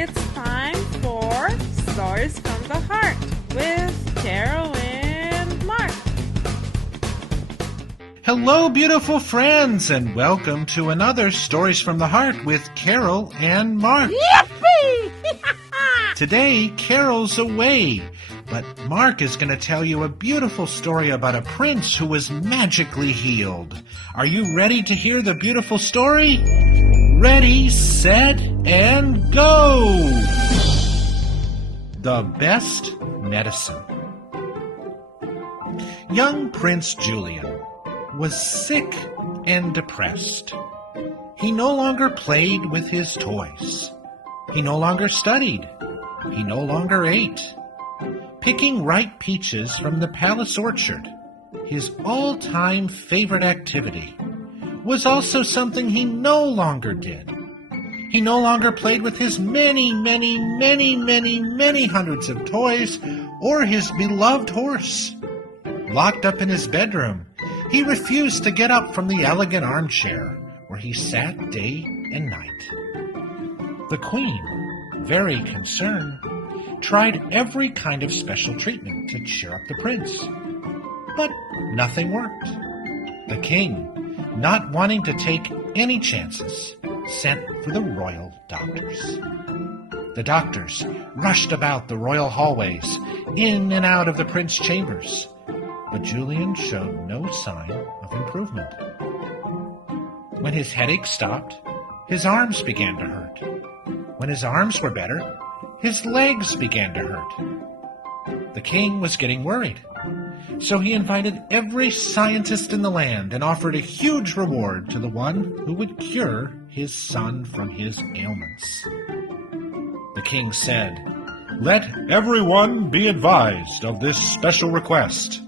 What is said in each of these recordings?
It's time for Stories from the Heart with Carol and Mark. Hello, beautiful friends, and welcome to another Stories from the Heart with Carol and Mark. Yippee! Today, Carol's away, but Mark is going to tell you a beautiful story about a prince who was magically healed. Are you ready to hear the beautiful story? Ready, set, and go! The Best Medicine. Young Prince Julian was sick and depressed. He no longer played with his toys. He no longer studied. He no longer ate. Picking ripe peaches from the palace orchard, his all-time favorite activity, was also something he no longer did. He no longer played with his many hundreds of toys or his beloved horse. Locked up in his bedroom, he refused to get up from the elegant armchair where he sat day and night. The queen, very concerned, tried every kind of special treatment to cheer up the prince. But nothing worked. The king, not wanting to take any chances, sent for the royal doctors. The doctors rushed about the royal hallways, in and out of the prince's chambers, but Julian showed no sign of improvement. When his headache stopped, his arms began to hurt. When his arms were better, his legs began to hurt. The king was getting worried, so he invited every scientist in the land and offered a huge reward to the one who would cure his son from his ailments. The king said, "Let everyone be advised of this special request."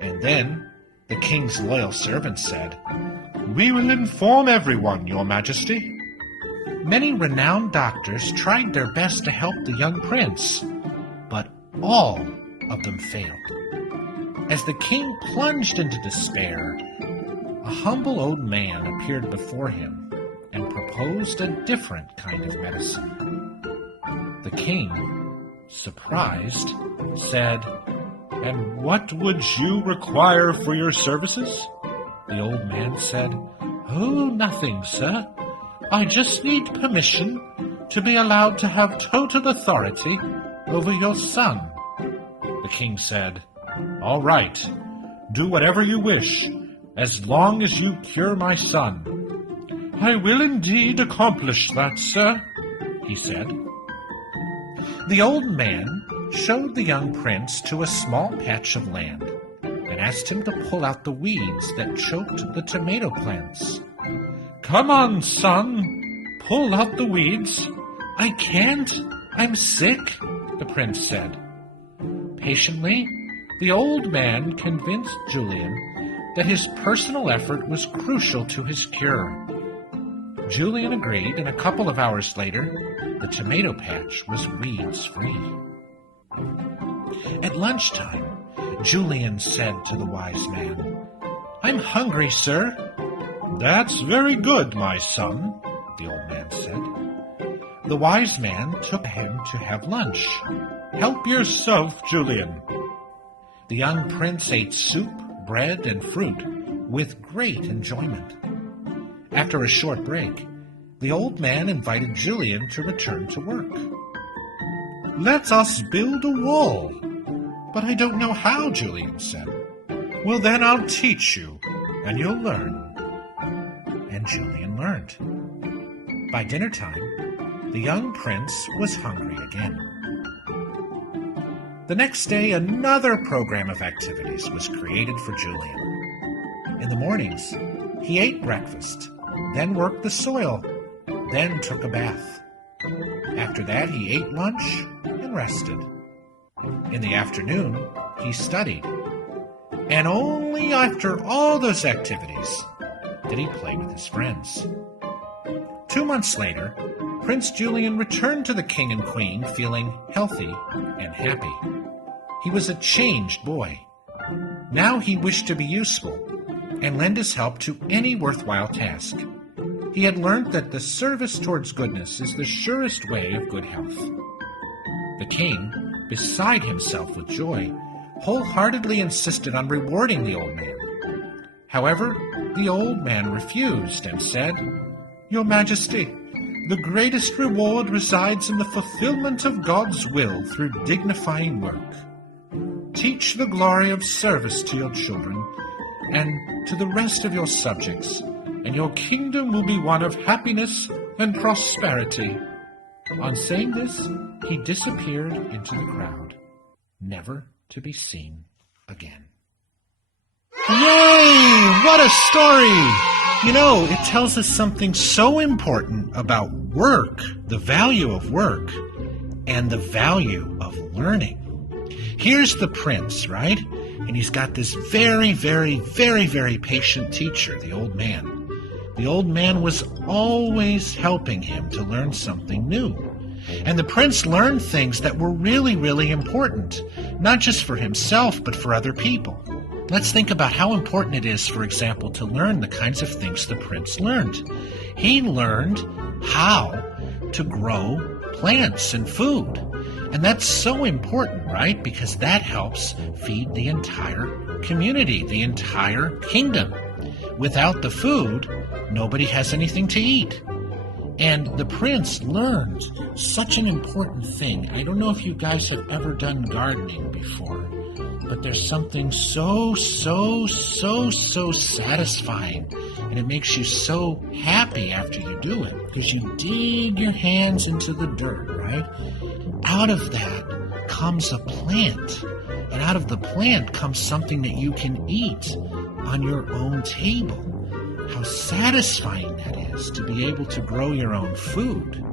And then the king's loyal servants said, "We will inform everyone, Your Majesty." Many renowned doctors tried their best to help the young prince, but all of them failed. As the king plunged into despair, a humble old man appeared before him and proposed a different kind of medicine. The king, surprised, said, "And what would you require for your services?" The old man said, "Oh, nothing, sir. I just need permission to be allowed to have total authority over your son." The king said, "All right, do whatever you wish, as long as you cure my son." "I will indeed accomplish that, sir," he said. The old man showed the young prince to a small patch of land and asked him to pull out the weeds that choked the tomato plants. "Come on, son, pull out the weeds." "I can't. I'm sick," the prince said. Patiently, the old man convinced Julian that his personal effort was crucial to his cure. Julian agreed, and a couple of hours later, the tomato patch was weeds-free. At lunchtime, Julian said to the wise man, "I'm hungry, sir." "That's very good, my son," the old man said. The wise man took him to have lunch. "Help yourself, Julian." The young prince ate soup, bread, and fruit with great enjoyment. After a short break, the old man invited Julian to return to work. "Let us build a wall." "But I don't know how," Julian said. "Well, then I'll teach you, and you'll learn." And Julian learned. By dinner time, the young prince was hungry again. The next day, another program of activities was created for Julian. In the mornings, he ate breakfast, then worked the soil, then took a bath. After that, he ate lunch and rested. In the afternoon, he studied. And only after all those activities did he play with his friends. 2 months later, Prince Julian returned to the king and queen feeling healthy and happy. He was a changed boy. Now he wished to be useful and lend his help to any worthwhile task. He had learned that the service towards goodness is the surest way of good health. The king, beside himself with joy, wholeheartedly insisted on rewarding the old man. However, the old man refused and said, "Your Majesty, the greatest reward resides in the fulfillment of God's will through dignifying work. Teach the glory of service to your children and to the rest of your subjects, and your kingdom will be one of happiness and prosperity." On saying this, he disappeared into the crowd, never to be seen again. Yay! What a story! You know, it tells us something so important about work, the value of work, and the value of learning. Here's the prince, right? And he's got this very, very, very, very patient teacher, the old man. The old man was always helping him to learn something new. And the prince learned things that were really, really important, not just for himself, but for other people. Let's think about how important it is, for example, to learn the kinds of things the prince learned. He learned how to grow plants and food. And that's so important, right? Because that helps feed the entire community, the entire kingdom. Without the food, nobody has anything to eat. And the prince learned such an important thing. I don't know if you guys have ever done gardening before, but there's something so satisfying, and it makes you so happy after you do it, because you dig your hands into the dirt, right? Out of that comes a plant, and out of the plant comes something that you can eat on your own table. How satisfying that is to be able to grow your own food.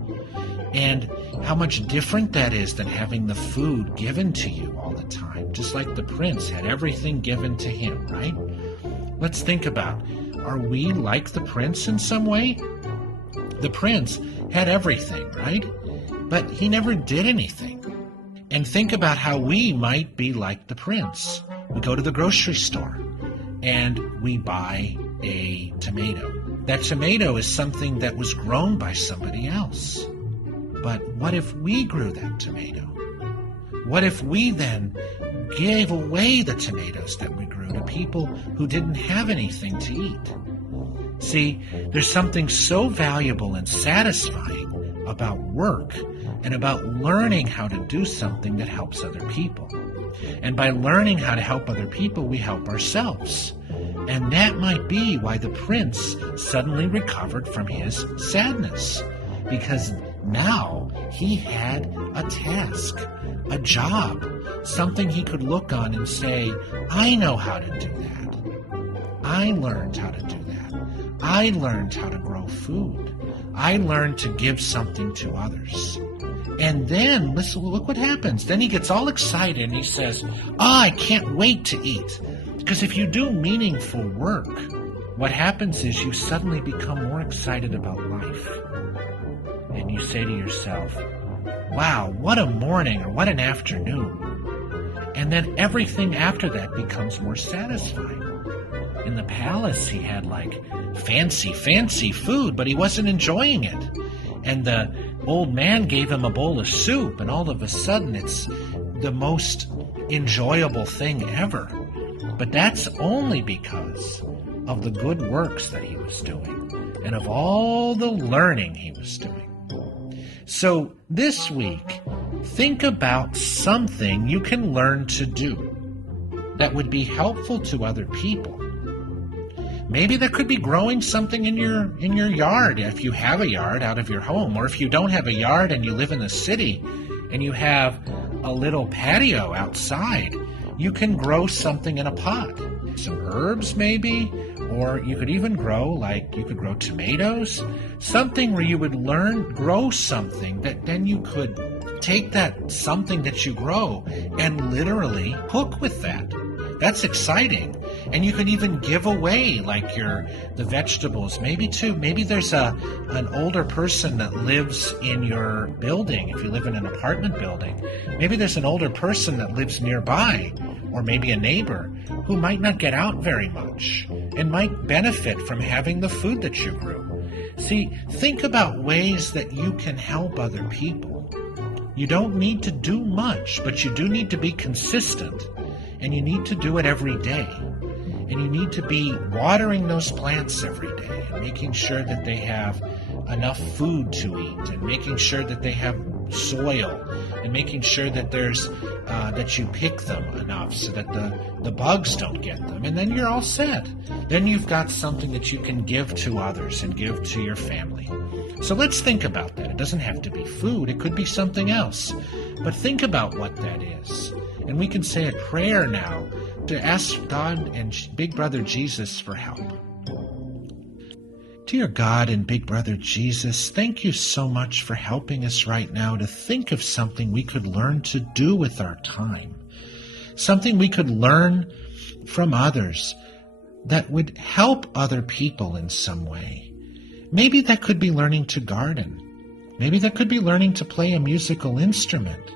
And how much different that is than having the food given to you all the time, just like the prince had everything given to him, right? Let's think about, are we like the prince in some way? The prince had everything, right? But he never did anything. And think about how we might be like the prince. We go to the grocery store and we buy a tomato. That tomato is something that was grown by somebody else. But what if we grew that tomato? What if we then gave away the tomatoes that we grew to people who didn't have anything to eat? See, there's something so valuable and satisfying about work and about learning how to do something that helps other people. And by learning how to help other people, we help ourselves. And that might be why the prince suddenly recovered from his sadness, because now he had a task, a job, something he could look on and say, I know how to do that. I learned how to do that. I learned how to grow food. I learned to give something to others. And then, listen, look what happens. Then he gets all excited and he says, I can't wait to eat. Because if you do meaningful work, what happens is you suddenly become more excited about life. And you say to yourself, wow, what a morning or what an afternoon. And then everything after that becomes more satisfying. In the palace, he had like fancy food, but he wasn't enjoying it. And the old man gave him a bowl of soup, and all of a sudden it's the most enjoyable thing ever. But that's only because of the good works that he was doing and of all the learning he was doing. So this week, think about something you can learn to do that would be helpful to other people. Maybe that could be growing something in your yard, if you have a yard out of your home, or if you don't have a yard and you live in the city and you have a little patio outside, you can grow something in a pot. Some herbs maybe, or you could even grow, you could grow tomatoes, something where you would grow something that then you could take that something that you grow and literally cook with that. That's exciting. And you could even give away the vegetables. Maybe there's an older person that lives in your building. If you live in an apartment building, maybe there's an older person that lives nearby, or maybe a neighbor who might not get out very much and might benefit from having the food that you grew. See, think about ways that you can help other people. You don't need to do much, but you do need to be consistent, and you need to do it every day. And you need to be watering those plants every day and making sure that they have enough food to eat, and making sure that they have soil, and making sure that there's that you pick them enough so that the bugs don't get them. And then you're all set. Then you've got something that you can give to others and give to your family. So let's think about that. It doesn't have to be food. It could be something else. But think about what that is. And we can say a prayer now to ask God and Big Brother Jesus for help. Dear God and Big Brother Jesus, thank you so much for helping us right now to think of something we could learn to do with our time. Something we could learn from others that would help other people in some way. Maybe that could be learning to garden. Maybe that could be learning to play a musical instrument.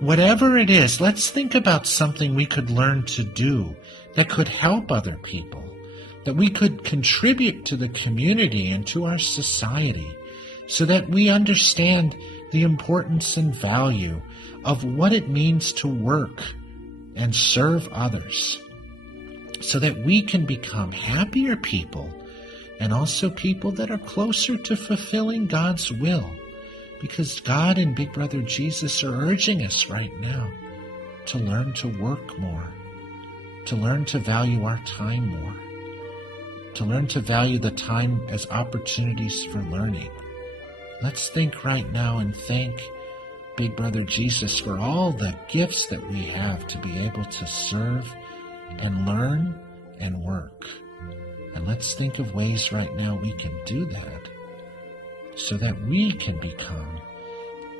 Whatever it is, let's think about something we could learn to do that could help other people, that we could contribute to the community and to our society, so that we understand the importance and value of what it means to work and serve others, so that we can become happier people and also people that are closer to fulfilling God's will. Because God and Big Brother Jesus are urging us right now to learn to work more, to learn to value our time more, to learn to value the time as opportunities for learning. Let's think right now and thank Big Brother Jesus for all the gifts that we have to be able to serve and learn and work. And let's think of ways right now we can do that, so that we can become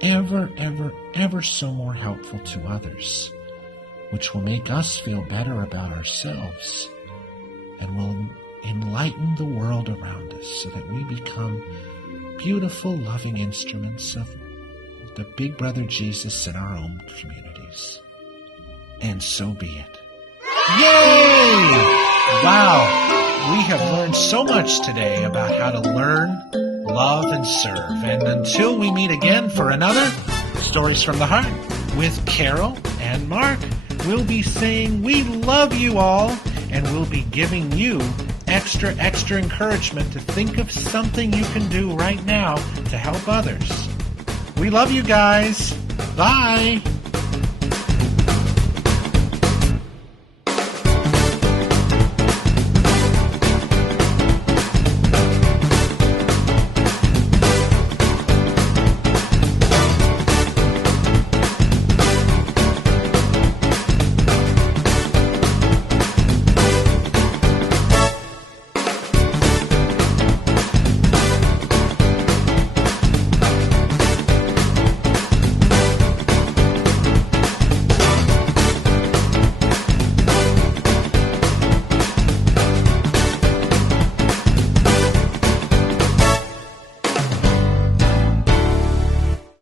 ever so more helpful to others, which will make us feel better about ourselves and will enlighten the world around us, so that we become beautiful, loving instruments of the Big Brother Jesus in our own communities. And so be it. Yay! Wow! We have learned so much today about how to learn, love, and serve. And until we meet again for another Stories from the Heart with Carol and Mark, we'll be saying we love you all, and we'll be giving you extra encouragement to think of something you can do right now to help others. We love you guys. Bye.